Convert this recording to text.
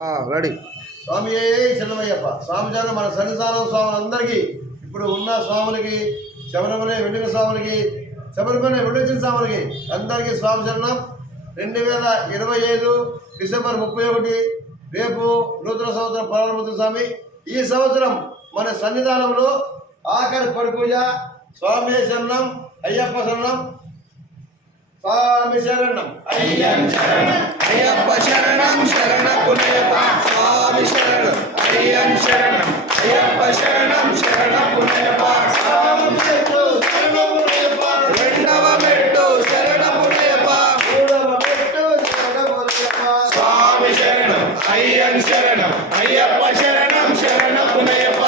Ready. స్వామి చిన్నమయ్యప్ప స్వామి జనం మన సన్నిధానం స్వాములు అందరికీ ఇప్పుడు ఉన్న స్వాములకి శబరిమల వెళ్ళిన స్వాములకి శబరిమల వెళ్ళొచ్చిన స్వాములకి అందరికీ స్వామి చరణం. 2025 డిసెంబర్ 31 రేపు నూతన సంవత్సరం ప్రారంభమవుతుంది స్వామి. ఈ సంవత్సరం మన సన్నిధానంలో ఆఖరి పడి పూజ. స్వామి శరణం అయ్యప్ప శరణం. స్వామి శరణం అయ్యప్ప శరణం శరణపునయప్ప స్వామి శరణం అయ్యన్ శరణం అయ్యప్ప శరణం శరణపునయప్ప స్వామి శరణపునయప్ప. రెండవ మెట్టు శరణపునయప్ప మూడవ మెట్టు శరణపునయప్ప. స్వామి శరణం అయ్యన్ శరణం అయ్యప్ప శరణం శరణపునయప్ప